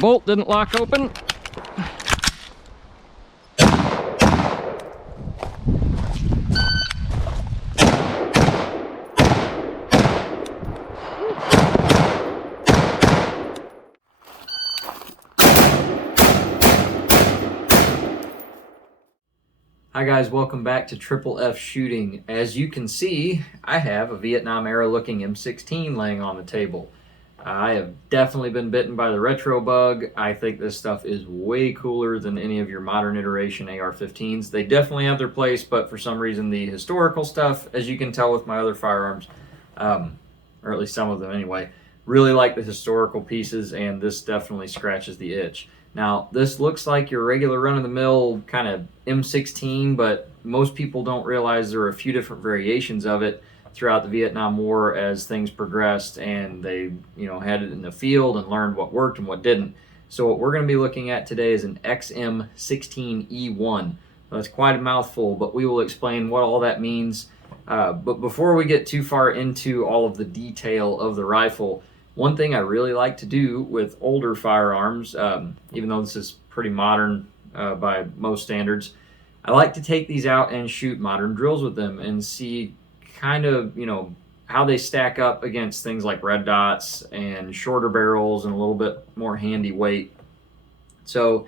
bolt didn't lock open. Hi guys, welcome back to Triple F Shooting. As you can see, I have a Vietnam era looking M16 laying on the table. I have definitely been bitten by the retro bug. I think this stuff is way cooler than any of your modern iteration AR-15s. They definitely have their place, but for some reason the historical stuff, as you can tell with my other firearms, or at least some of them anyway, really like the historical pieces, and this definitely scratches the itch. Now, this looks like your regular run-of-the-mill kind of M16, but most people don't realize there are a few different variations of it throughout the Vietnam War as things progressed and they, had it in the field and learned what worked and what didn't. So what we're going to be looking at today is an XM16E1. That's quite a mouthful, but we will explain what all that means. But before we get too far into all of the detail of the rifle, one thing I really like to do with older firearms, even though this is pretty modern by most standards, I like to take these out and shoot modern drills with them and see kind of, how they stack up against things like red dots and shorter barrels and a little bit more handy weight. So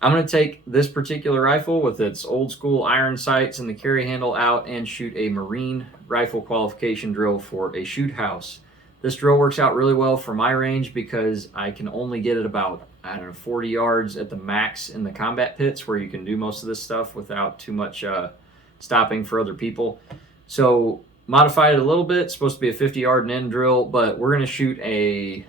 I'm going to take this particular rifle with its old school iron sights and the carry handle out and shoot a Marine rifle qualification drill for a shoot house. This drill works out really well for my range because I can only get it about, 40 yards at the max in the combat pits where you can do most of this stuff without too much stopping for other people. So modified it a little bit. It's supposed to be a 50-yard and end drill, but we're going to shoot a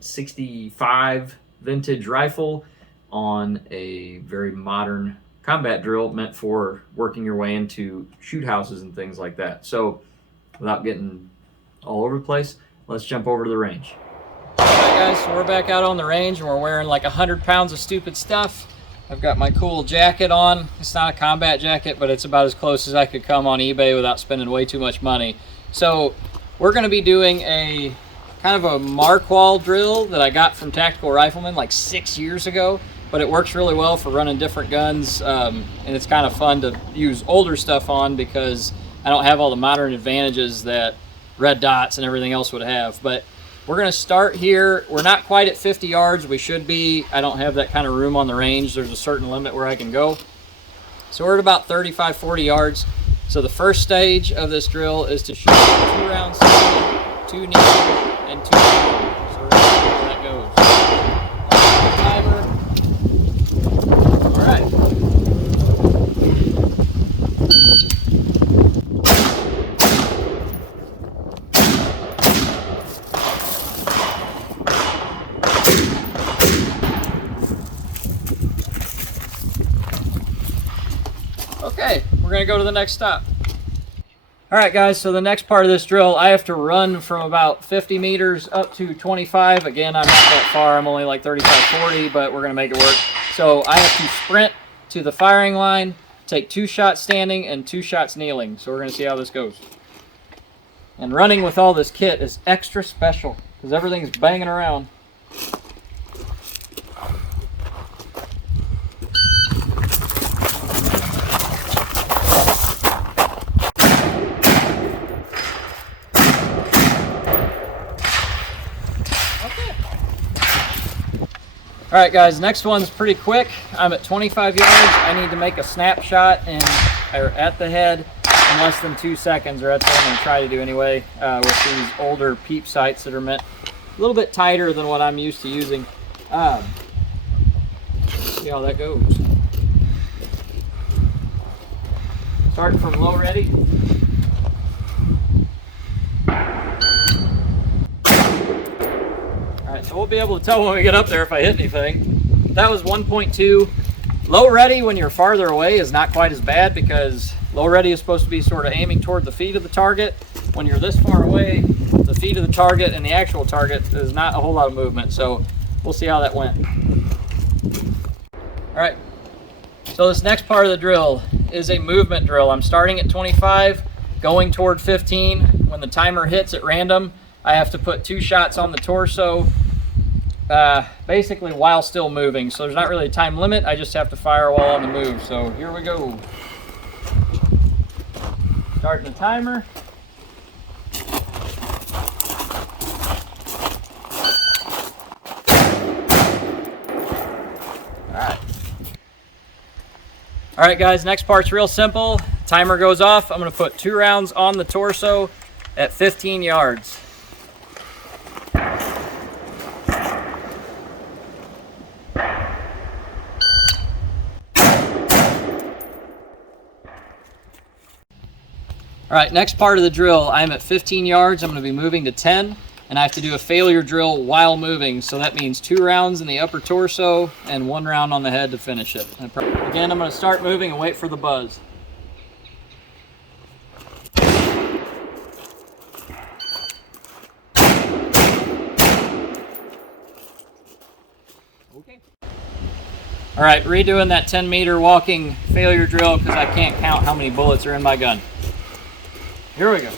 65 vintage rifle on a very modern combat drill meant for working your way into shoot houses and things like that. So without getting all over the place, let's jump over to the range. All right, guys, so we're back out on the range and we're wearing like 100 pounds of stupid stuff. I've got my cool jacket on. It's not a combat jacket, but it's about as close as I could come on eBay without spending way too much money. So we're going to be doing a kind of a Marquardt drill that I got from Tactical Rifleman like 6 years ago, but it works really well for running different guns, and it's kind of fun to use older stuff on because I don't have all the modern advantages that red dots and everything else would have. But we're going to start here. We're not quite at 50 yards. We should be. I don't have that kind of room on the range. There's a certain limit where I can go. So we're at about 35, 40 yards. So the first stage of this drill is to shoot 2 rounds, 2 knee, and 2 shoulder. So we're going to see how that goes. Timer. All right. Okay, we're going to go to the next stop. All right, guys, so the next part of this drill, I have to run from about 50 meters up to 25. Again, I'm not that far. I'm only like 35, 40, but we're going to make it work. So I have to sprint to the firing line, take 2 shots standing and 2 shots kneeling. So we're going to see how this goes. And running with all this kit is extra special because everything's banging around. All right, guys, next one's pretty quick. I'm at 25 yards. I need to make a snapshot at the head in less than 2 seconds, or that's what I'm going to try to do anyway, with these older peep sights that are meant a little bit tighter than what I'm used to using. See how that goes. Starting from low ready. Alright, so we'll be able to tell when we get up there if I hit anything. That was 1.2. Low ready when you're farther away is not quite as bad because low ready is supposed to be sort of aiming toward the feet of the target. When you're this far away, the feet of the target and the actual target is not a whole lot of movement. So we'll see how that went. Alright, so this next part of the drill is a movement drill. I'm starting at 25, going toward 15. When the timer hits at random, I have to put 2 shots on the torso basically while still moving. So there's not really a time limit. I just have to fire while on the move. So here we go. Starting the timer. All right, guys, next part's real simple. Timer goes off. I'm gonna put 2 rounds on the torso at 15 yards. All right, next part of the drill, I'm at 15 yards. I'm gonna be moving to 10, and I have to do a failure drill while moving. So that means 2 rounds in the upper torso and 1 round on the head to finish it. Again, I'm gonna start moving and wait for the buzz. Okay. All right, redoing that 10-meter walking failure drill because I can't count how many bullets are in my gun. Here we go.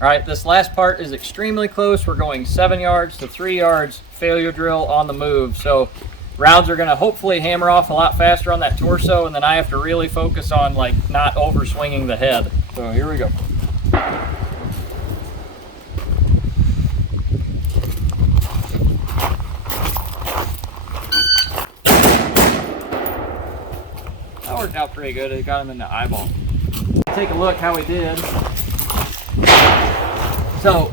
All right, this last part is extremely close. We're going 7 yards to 3 yards failure drill on the move. So rounds are gonna hopefully hammer off a lot faster on that torso, and then I have to really focus on like not over swinging the head. So here we go. That worked out pretty good. It got him in the eyeball. Take a look how we did. So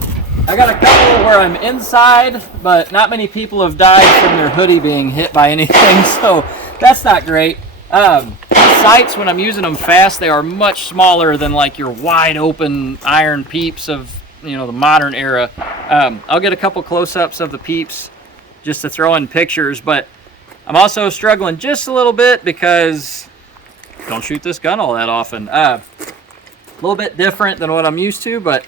I got a couple where I'm inside, but not many people have died from their hoodie being hit by anything, so that's not great. Sights, when I'm using them fast, they are much smaller than like your wide open iron peeps of, you know, the modern era. I'll get a couple close-ups of the peeps just to throw in pictures, but I'm also struggling just a little bit because I don't shoot this gun all that often. A little bit different than what I'm used to, but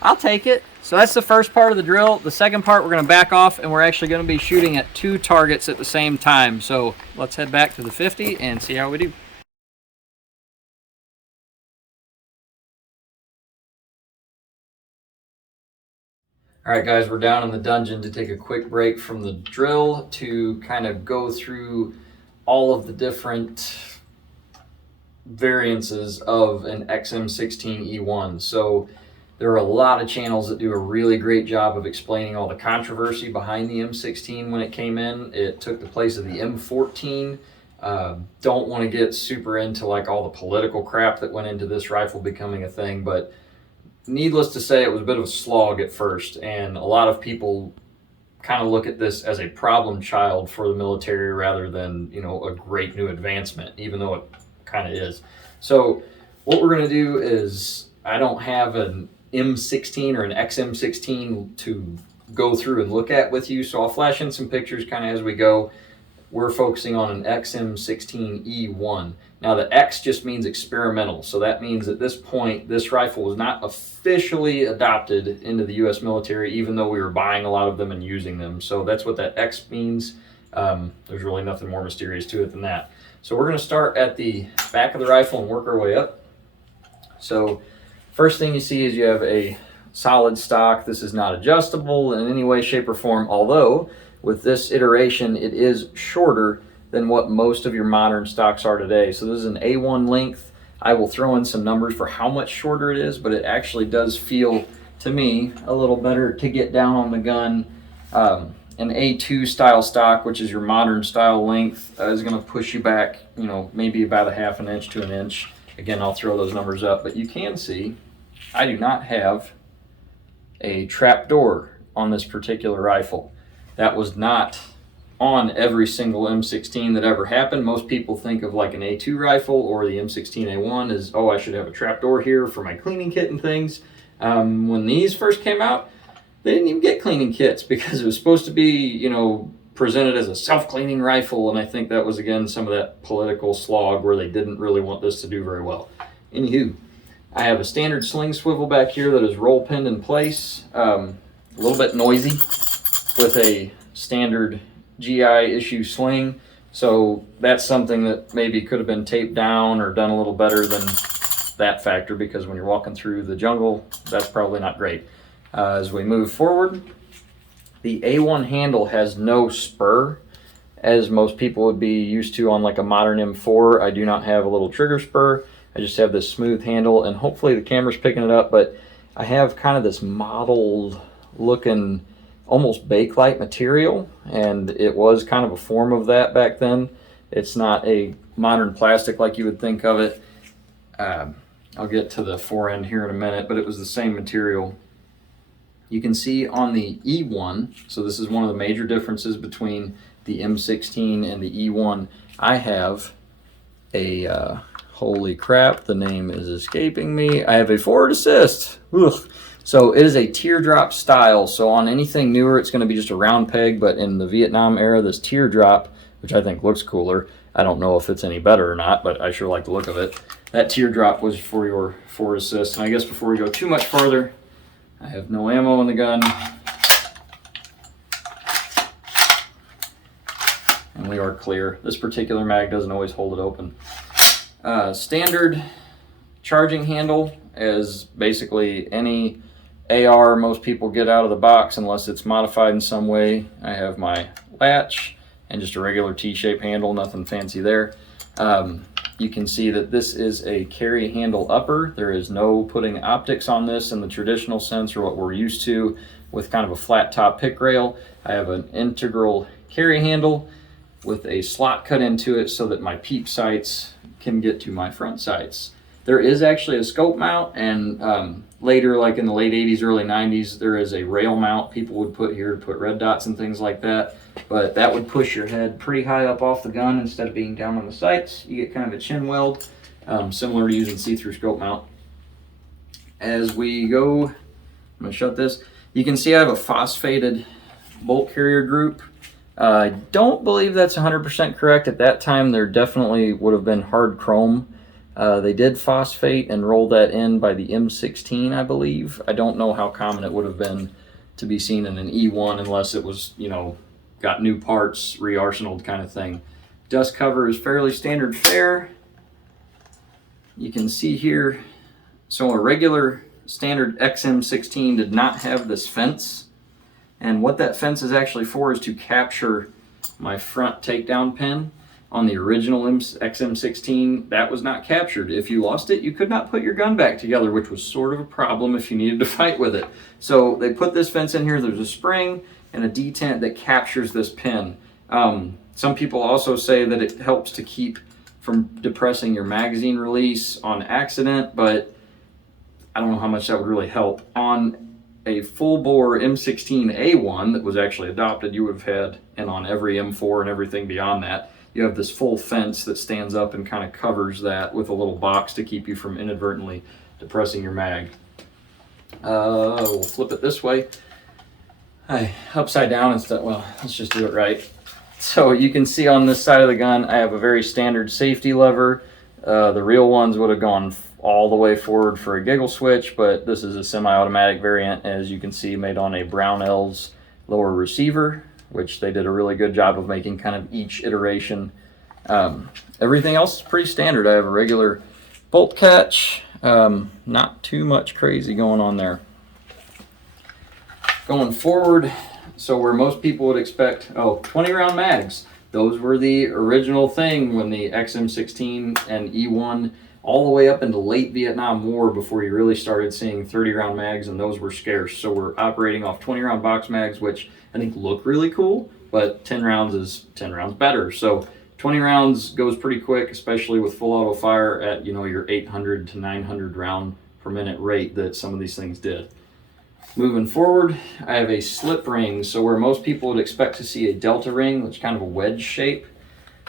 I'll take it. So that's the first part of the drill. The second part, we're going to back off, and we're actually going to be shooting at 2 targets at the same time. So let's head back to the 50 and see how we do. All right, guys, we're down in the dungeon to take a quick break from the drill to kind of go through all of the different variances of an XM16E1. So there are a lot of channels that do a really great job of explaining all the controversy behind the M16 when it came in. It took the place of the M14. Don't want to get super into like all the political crap that went into this rifle becoming a thing, but needless to say, it was a bit of a slog at first, and a lot of people kind of look at this as a problem child for the military rather than, you know, a great new advancement, even though it kind of is. So what we're going to do is, I don't have an M16 or an XM16 to go through and look at with you, so I'll flash in some pictures kind of as we go. We're focusing on an XM16E1. Now the X just means experimental, so that means at this point this rifle was not officially adopted into the US military, even though we were buying a lot of them and using them. So that's what that X means. There's really nothing more mysterious to it than that. So we're going to start at the back of the rifle and work our way up. So first thing you see is you have a solid stock. This is not adjustable in any way, shape, or form, although with this iteration it is shorter than what most of your modern stocks are today. So this is an A1 length. I will throw in some numbers for how much shorter it is, but it actually does feel, to me, a little better to get down on the gun. An A2 style stock, which is your modern style length, is going to push you back, you know, maybe about a half an inch to an inch. Again, I'll throw those numbers up, but you can see I do not have a trap door on this particular rifle. That was not on every single M16 that ever happened. Most people think of like an A2 rifle or the M16A1 as, oh, I should have a trap door here for my cleaning kit and things. When these first came out, they didn't even get cleaning kits because it was supposed to be, you know, presented as a self-cleaning rifle, and I think that was, again, some of that political slog where they didn't really want this to do very well. Anywho, I have a standard sling swivel back here that is roll pinned in place, a little bit noisy with a standard GI issue sling, so that's something that maybe could have been taped down or done a little better than that factor, because when you're walking through the jungle, that's probably not great. As we move forward, the A1 handle has no spur, as most people would be used to on like a modern M4. I do not have a little trigger spur. I just have this smooth handle, and hopefully the camera's picking it up, but I have kind of this mottled looking, almost Bakelite material, and it was kind of a form of that back then. It's not a modern plastic like you would think of it. I'll get to the fore end here in a minute, but it was the same material. You can see on the E1, so this is one of the major differences between the M16 and the E1. I have a, holy crap, the name is escaping me. I have a forward assist. Ugh. So it is a teardrop style. So on anything newer, it's going to be just a round peg, but in the Vietnam era, this teardrop, which I think looks cooler. I don't know if it's any better or not, but I sure like the look of it. That teardrop was for your forward assist. And I guess before we go too much farther, I have no ammo in the gun. And we are clear. This particular mag doesn't always hold it open. Standard charging handle, as basically any AR most people get out of the box unless it's modified in some way. I have my latch and just a regular T-shaped handle, nothing fancy there. You can see that this is a carry handle upper. There is no putting optics on this in the traditional sense, or what we're used to with kind of a flat top pick rail. I have an integral carry handle with a slot cut into it so that my peep sights can get to my front sights. There is actually a scope mount, and later, like in the late 80s, early 90s, there is a rail mount people would put here to put red dots and things like that. But that would push your head pretty high up off the gun instead of being down on the sights. You get kind of a chin weld, similar to using see-through scope mount. As we go, I'm gonna shut this. You can see I have a phosphated bolt carrier group. I don't believe that's 100% correct. At that time, there definitely would have been hard chrome. They did phosphate and roll that in by the M16, I believe. I don't know how common it would have been to be seen in an E1 unless it was, you know, got new parts, re-arsenaled kind of thing. Dust cover is fairly standard fare. You can see here, so a regular standard XM16 did not have this fence. And what that fence is actually for is to capture my front takedown pin. On the original XM16, that was not captured. If you lost it, you could not put your gun back together, which was sort of a problem if you needed to fight with it. So they put this fence in here. There's a spring and a detent that captures this pin. Some people also say that it helps to keep from depressing your magazine release on accident, but I don't know how much that would really help. On a full-bore M16A1 that was actually adopted, you would have had, and on every M4 and everything beyond that, you have this full fence that stands up and kind of covers that with a little box to keep you from inadvertently depressing your mag. We'll flip it this way. Upside down instead. Well, let's just do it right. So you can see on this side of the gun, I have a very standard safety lever. The real ones would have gone all the way forward for a giggle switch, but this is a semi-automatic variant, as you can see, made on a Brownells lower receiver, which they did a really good job of making kind of each iteration. Everything else is pretty standard. I have a regular bolt catch, not too much crazy going on there. Going forward, so where most people would expect, 20 round mags. Those were the original thing when the XM16 and E1, all the way up into late Vietnam War, before you really started seeing 30 round mags, and those were scarce. So we're operating off 20 round box mags, which I think look really cool, but 10 rounds is 10 rounds better. So 20 rounds goes pretty quick, especially with full auto fire at, you know, your 800 to 900 round per minute rate that some of these things did. Moving forward, I have a slip ring. So where most people would expect to see a delta ring, which is kind of a wedge shape,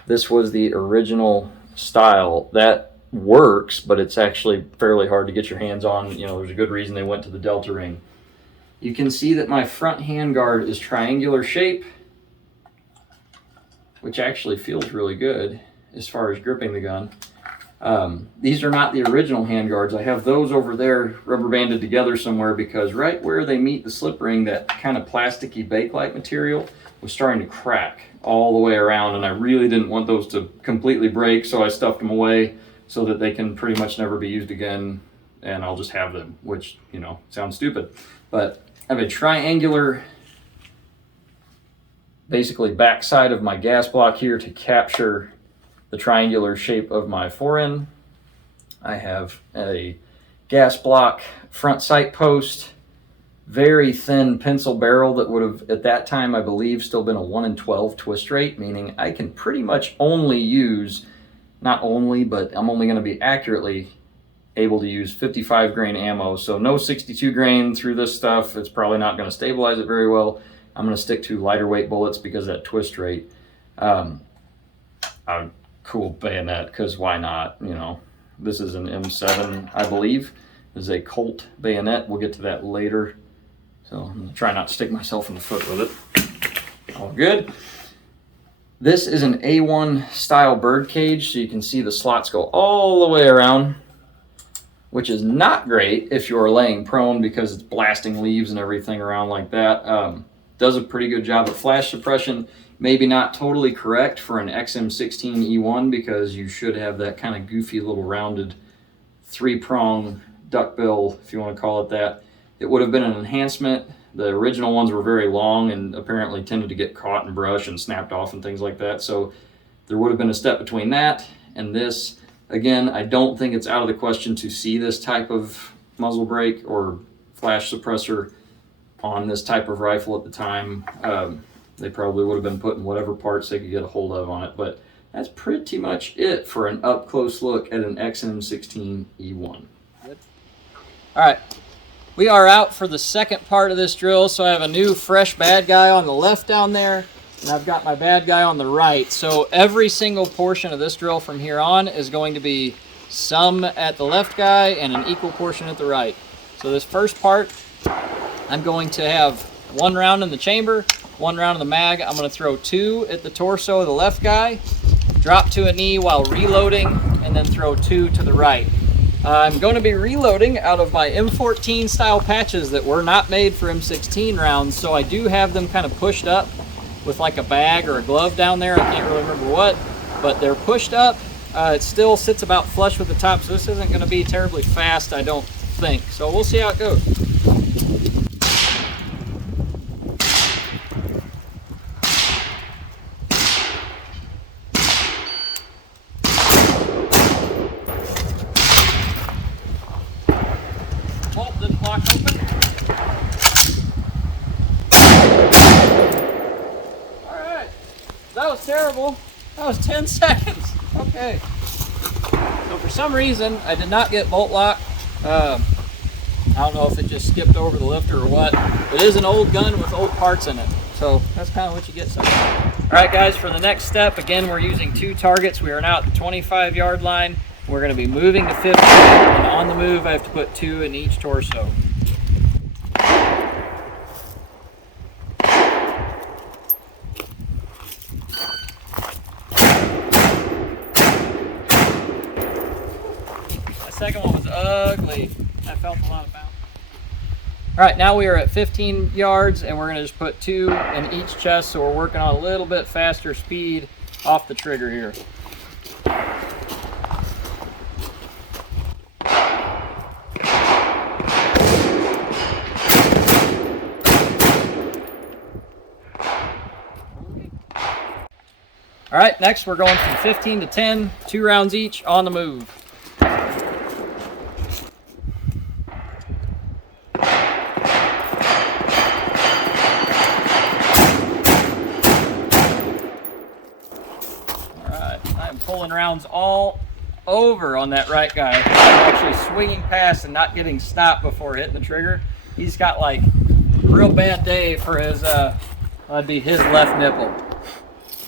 this was the original style. That works, but it's actually fairly hard to get your hands on. You know, there's a good reason they went to the delta ring. You can see that my front handguard is triangular shape, which actually feels really good as far as gripping the gun. These are not the original handguards. I have those over there rubber banded together somewhere, because right where they meet the slip ring, that kind of plasticky Bakelite material was starting to crack all the way around, and I really didn't want those to completely break, so I stuffed them away so that they can pretty much never be used again, and I'll just have them, which, you know, sounds stupid. But I have a triangular, basically backside of my gas block here to capture the triangular shape of my fore-end. I have a gas block front sight post, very thin pencil barrel that would have, at that time, I believe, still been a 1 in 12 twist rate, meaning I can pretty much only use, not only, but I'm only going to be accurately able to use 55 grain ammo. So no 62 grain through this stuff. It's probably not going to stabilize it very well. I'm going to stick to lighter weight bullets because of that twist rate. A cool bayonet, because why not? You know, this is an M7, I believe. This is a Colt bayonet. We'll get to that later. So I'm going to try not to stick myself in the foot with it. All good. This is an A1 style bird cage, so you can see the slots go all the way around, which is not great if you're laying prone because it's blasting leaves and everything around like that. Does a pretty good job of flash suppression. Maybe not totally correct for an XM16E1 because you should have that kind of goofy little rounded 3-prong duckbill, if you want to call it that. It would have been an enhancement. The original ones were very long and apparently tended to get caught in brush and snapped off and things like that. So there would have been a step between that and this. Again, I don't think it's out of the question to see this type of muzzle brake or flash suppressor on this type of rifle at the time. They probably would have been putting whatever parts they could get a hold of on it, but that's pretty much it for an up close look at an XM16E1. All right, we are out for the second part of this drill. So I have a new fresh bad guy on the left down there, and I've got my bad guy on the right. So every single portion of this drill from here on is going to be some at the left guy and an equal portion at the right. So this first part, I'm going to have 1 round in the chamber, 1 round in the mag. I'm going to throw 2 at the torso of the left guy, drop to a knee while reloading, and then throw 2 to the right. I'm going to be reloading out of my M14 style patches that were not made for M16 rounds, so I do have them kind of pushed up with like a bag or a glove down there. I can't really remember what, but they're pushed up. It still sits about flush with the top, so this isn't going to be terribly fast, I don't think. So we'll see how it goes. Bolt didn't lock open. Alright, that was terrible. That was 10 seconds. Okay. So for some reason, I did not get bolt lock. I don't know if it just skipped over the lifter or what. It is an old gun with old parts in it. So that's kind of what you get sometimes. Alright guys, for the next step, again, we're using 2 targets. We are now at the 25-yard line. We're going to be moving to 50, and on the move I have to put 2 in each torso. That second one was ugly. I felt a lot of bounce. Alright, now we are at 15 yards, and we're going to just put 2 in each chest, so we're working on a little bit faster speed off the trigger here. All right, next we're going from 15 to 10, 2 rounds each on the move. All right, I'm pulling rounds all over on that right guy. I'm actually swinging past and not getting stopped before hitting the trigger. He's got like a real bad day for his, that'd be his left nipple.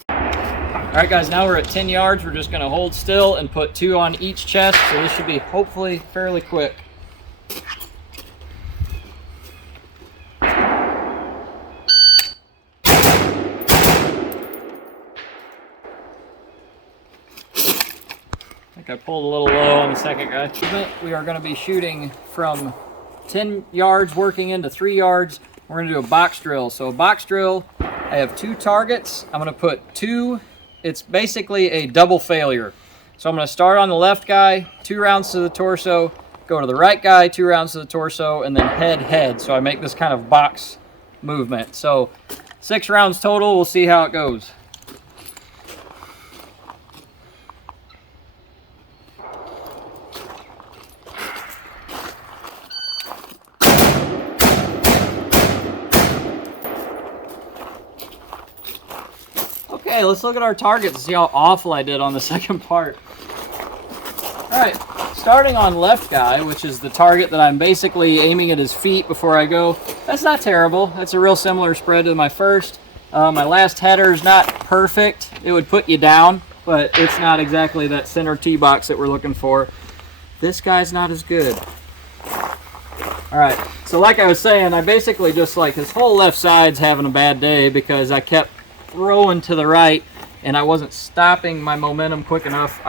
All right guys, now we're at 10 yards. We're just gonna hold still and put 2 on each chest, so this should be hopefully fairly quick. I think I pulled a little low on the second guy. We are gonna be shooting from 10 yards working into 3 yards. We're gonna do a box drill. So a box drill, I have 2 targets. I'm gonna put 2. It's basically a double failure. So I'm going to start on the left guy, 2 rounds to the torso, go to the right guy, 2 rounds to the torso, and then head. So I make this kind of box movement. So 6 rounds total. We'll see how it goes. Okay, let's look at our targets and see how awful I did on the second part. All right, starting on left guy, which is the target that I'm basically aiming at his feet before I go. That's not terrible. That's a real similar spread to my first. My last header is not perfect. It would put you down, but it's not exactly that center tee box that we're looking for. This guy's not as good. All right, so like I was saying, I basically just like his whole left side's having a bad day because I kept throwing to the right and I wasn't stopping my momentum quick enough.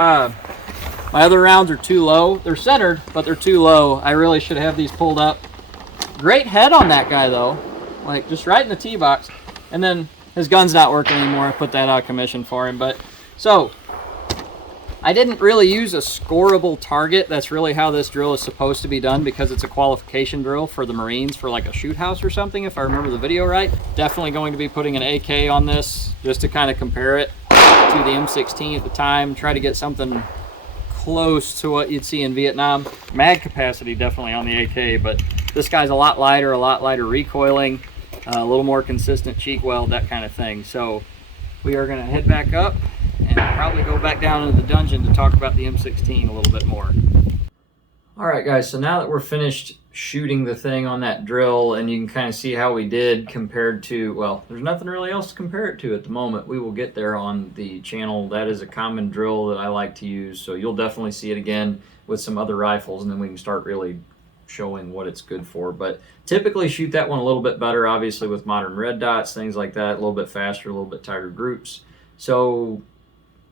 My other rounds are too low. They're centered, but they're too low. I really should have these pulled up. Great head on that guy though, like just right in the tee box. And then his gun's not working anymore. I put that out of commission for him. But so I didn't really use a scoreable target. That's really how this drill is supposed to be done because it's a qualification drill for the Marines for like a shoot house or something, if I remember the video right. Definitely going to be putting an AK on this just to kind of compare it to the M16 at the time. Try to get something close to what you'd see in Vietnam. Mag capacity definitely on the AK, but this guy's a lot lighter recoiling, a little more consistent cheek weld, that kind of thing. So we are going to head back up and probably go back down into the dungeon to talk about the M16 a little bit more. All right, guys, so now that we're finished shooting the thing on that drill and you can kind of see how we did compared to, well, there's nothing really else to compare it to at the moment. We will get there on the channel. That is a common drill that I like to use, so you'll definitely see it again with some other rifles, and then we can start really showing what it's good for. But typically shoot that one a little bit better, obviously with modern red dots, things like that, a little bit faster, a little bit tighter groups. So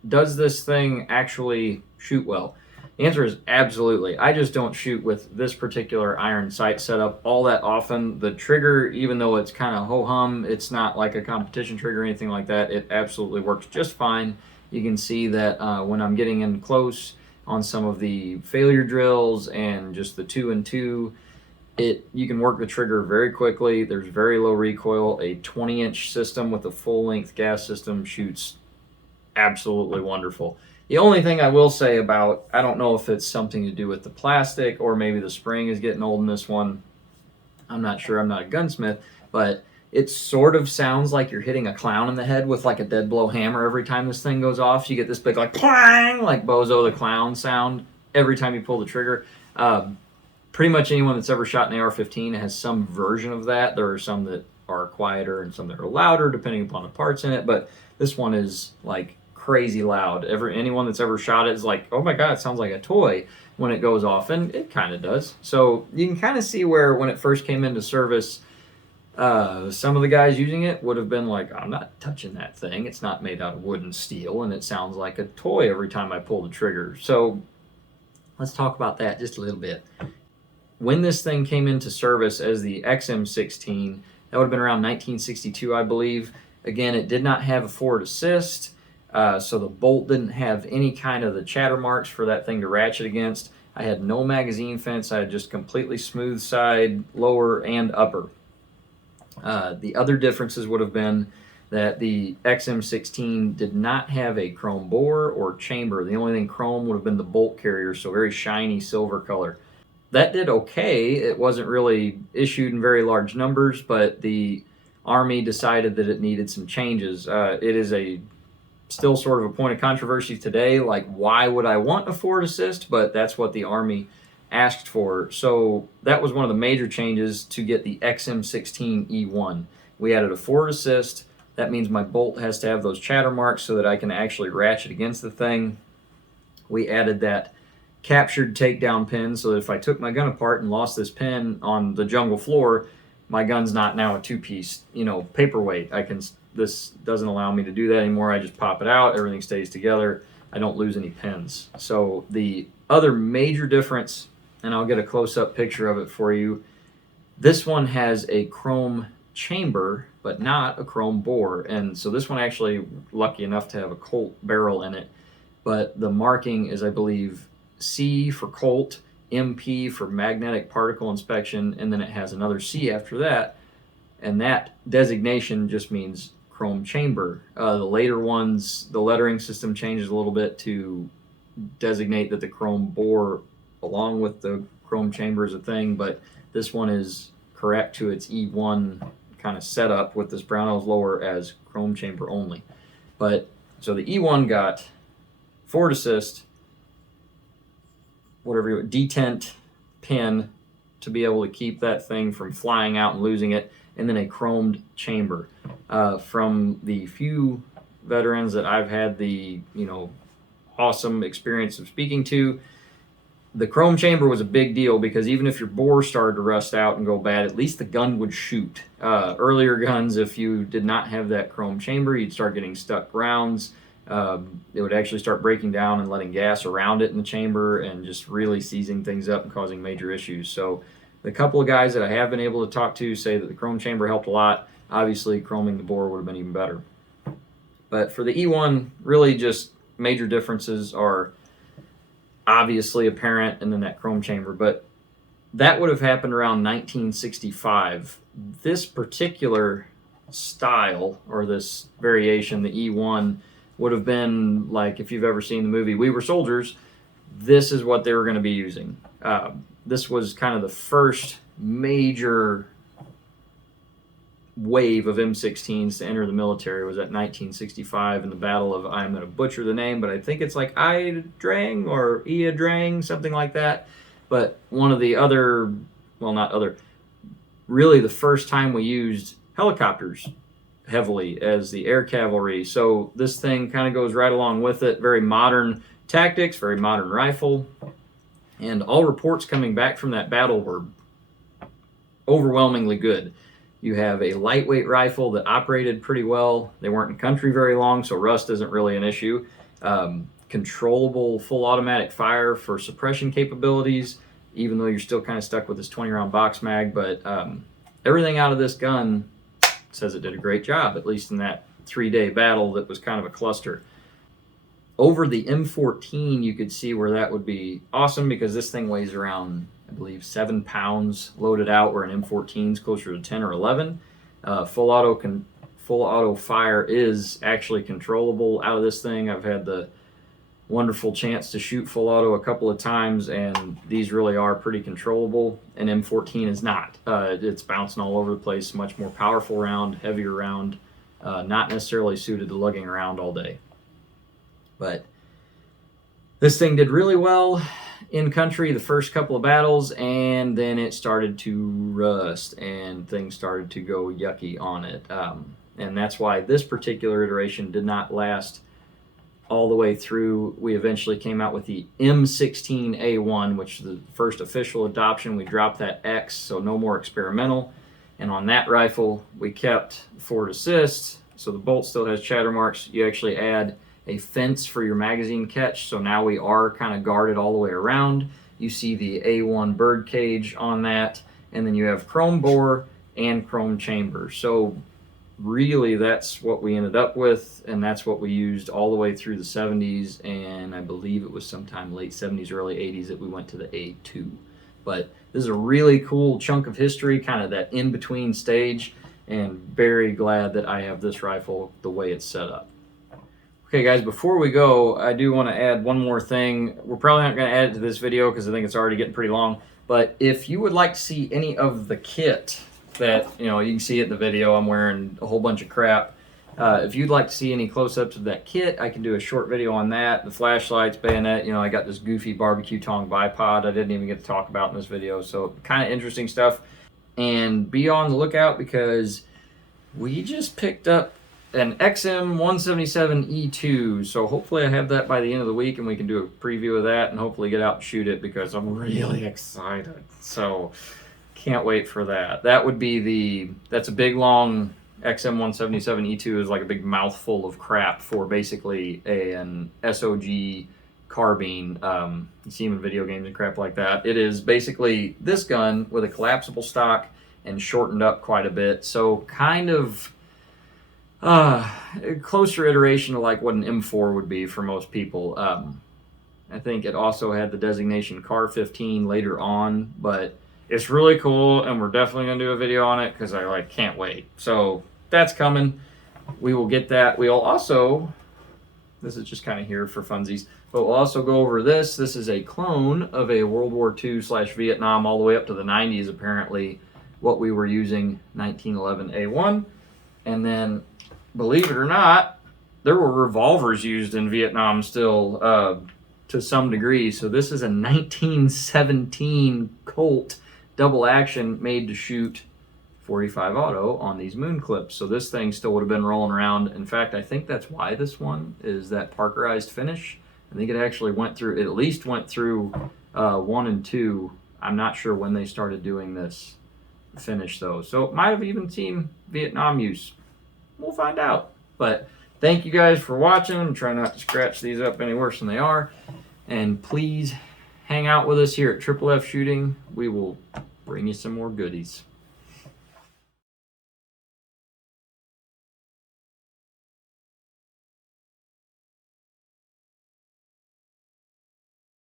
does this thing actually shoot well? The answer is absolutely. I just don't shoot with this particular iron sight setup all that often. The trigger, even though it's kind of ho-hum, it's not like a competition trigger or anything like that. It absolutely works just fine. You can see that when I'm getting in close on some of the failure drills and just the 2 and 2, you can work the trigger very quickly. There's very low recoil. A 20-inch system with a full-length gas system shoots absolutely wonderful. The only thing I will say about, I don't know if it's something to do with the plastic or maybe the spring is getting old in this one. I'm not sure. I'm not a gunsmith, but it sort of sounds like you're hitting a clown in the head with like a dead blow hammer every time this thing goes off. You get this big like clang, like Bozo the Clown sound every time you pull the trigger. Pretty much anyone that's ever shot an AR-15 has some version of that. There are some that are quieter and some that are louder depending upon the parts in it, but this one is like crazy loud. Anyone that's ever shot it is like, oh my god, it sounds like a toy when it goes off, and it kind of does. So you can kind of see where when it first came into service, some of the guys using it would have been like, I'm not touching that thing. It's not made out of wood and steel, and it sounds like a toy every time I pull the trigger. So let's talk about that just a little bit. When this thing came into service as the XM16, that would have been around 1962, I believe. Again, it did not have a forward assist. So the bolt didn't have any kind of the chatter marks for that thing to ratchet against. I had no magazine fence. I had just completely smooth side, lower and upper. The other differences would have been that the XM16 did not have a chrome bore or chamber. The only thing chrome would have been the bolt carrier, so very shiny silver color. That did okay. It wasn't really issued in very large numbers, but the Army decided that it needed some changes. It is still sort of a point of controversy today, like why would I want a forward assist, but that's what the Army asked for. So that was one of the major changes to get the XM16E1. We added a forward assist. That means my bolt has to have those chatter marks so that I can actually ratchet against the thing. We added that captured takedown pin so that if I took my gun apart and lost this pin on the jungle floor, my gun's not now a two-piece, paperweight. This doesn't allow me to do that anymore. I just pop it out, everything stays together. I don't lose any pins. So the other major difference, and I'll get a close-up picture of it for you, this one has a chrome chamber, but not a chrome bore. And so this one actually, lucky enough to have a Colt barrel in it. but the marking is, I believe, C for Colt, MP for magnetic particle inspection, and then it has another C after that, and that designation just means chrome chamber. The later ones, the lettering system changes a little bit to designate that the chrome bore along with the chrome chamber is a thing, but this one is correct to its E1 kind of setup with this Brownells lower as chrome chamber only. But so the E1 got forward assist, whatever you detent pin to be able to keep that thing from flying out and losing it, and then a chromed chamber. From the few veterans that I've had the awesome experience of speaking to, the chrome chamber was a big deal because even if your bore started to rust out and go bad, at least the gun would shoot. Earlier guns, if you did not have that chrome chamber, you'd start getting stuck rounds. It would actually start breaking down and letting gas around it in the chamber and just really seizing things up and causing major issues. So the couple of guys that I have been able to talk to say that the chrome chamber helped a lot. Obviously, chroming the bore would have been even better. But for the E1, really just major differences are obviously apparent, and then that chrome chamber. But that would have happened around 1965. This particular style, or this variation, the E1, would have been like, if you've ever seen the movie We Were Soldiers, this is what they were going to be using. This was kind of the first major wave of M16s to enter the military. Was at 1965 in the Battle of, I'm going to butcher the name, but I think it's like Drang or Drang, something like that. But one of the other, well, not other, really the first time we used helicopters heavily as the air cavalry. So this thing kind of goes right along with it. Very modern tactics, very modern rifle. And all reports coming back from that battle were overwhelmingly good. You have a lightweight rifle that operated pretty well. They weren't in country very long, so rust isn't really an issue. Controllable full automatic fire for suppression capabilities, even though you're still kind of stuck with this 20-round box mag. But everything out of this gun says it did a great job, at least in that 3-day battle that was kind of a cluster. Over the M14, you could see where that would be awesome because this thing weighs around, I believe, 7 pounds loaded out, where an M14 is closer to 10 or 11. Full auto fire is actually controllable out of this thing. I've had the wonderful chance to shoot full auto a couple of times, and these really are pretty controllable. An M14 is not. It's bouncing all over the place, much more powerful round, heavier round, not necessarily suited to lugging around all day. But this thing did really well in country the first couple of battles, and then it started to rust and things started to go yucky on it. And that's why this particular iteration did not last all the way through. We eventually came out with the M16A1, which is the first official adoption. We dropped that X, so no more experimental. And on that rifle, we kept forward assist, so the bolt still has chatter marks. You actually add a fence for your magazine catch, so now we are kind of guarded all the way around. You see the A1 bird cage on that, and then you have chrome bore and chrome chamber. So really that's what we ended up with, and that's what we used all the way through the 70s, and I believe it was sometime late 70s, early 80s that we went to the A2. But this is a really cool chunk of history, kind of that in-between stage, and very glad that I have this rifle the way it's set up. Okay guys, before we go, I do want to add one more thing. We're probably not going to add it to this video because I think it's already getting pretty long, but if you would like to see any of the kit that, you can see it in the video, I'm wearing a whole bunch of crap. If you'd like to see any close-ups of that kit, I can do a short video on that. The flashlights, bayonet, I got this goofy barbecue tong bipod I didn't even get to talk about in this video, so kind of interesting stuff. And be on the lookout because we just picked up an XM16E1, so hopefully I have that by the end of the week and we can do a preview of that and hopefully get out and shoot it because I'm really excited. So can't wait for that. That would be that's a big long XM16E1 is like a big mouthful of crap for basically an SOG carbine. You see them in video games and crap like that. It is basically this gun with a collapsible stock and shortened up quite a bit. So kind of A closer iteration to like what an M4 would be for most people. I think it also had the designation Car 15 later on, but it's really cool, and we're definitely gonna do a video on it because I like can't wait. So that's coming. We will get that. We'll also, this is just kind of here for funsies, but we'll also go over this. This is a clone of a World War II/Vietnam all the way up to the 90s, apparently, what we were using, 1911A1. And then, believe it or not, there were revolvers used in Vietnam still to some degree. So this is a 1917 Colt double action made to shoot 45 auto on these moon clips. So this thing still would have been rolling around. In fact, I think that's why this one is that Parkerized finish. I think it actually went through, it at least went through 1 and 2. I'm not sure when they started doing this finish though. So it might have even seen Vietnam use. We'll find out. But thank you guys for watching. I'm trying not to scratch these up any worse than they are. And please hang out with us here at Triple F Shooting. We will bring you some more goodies.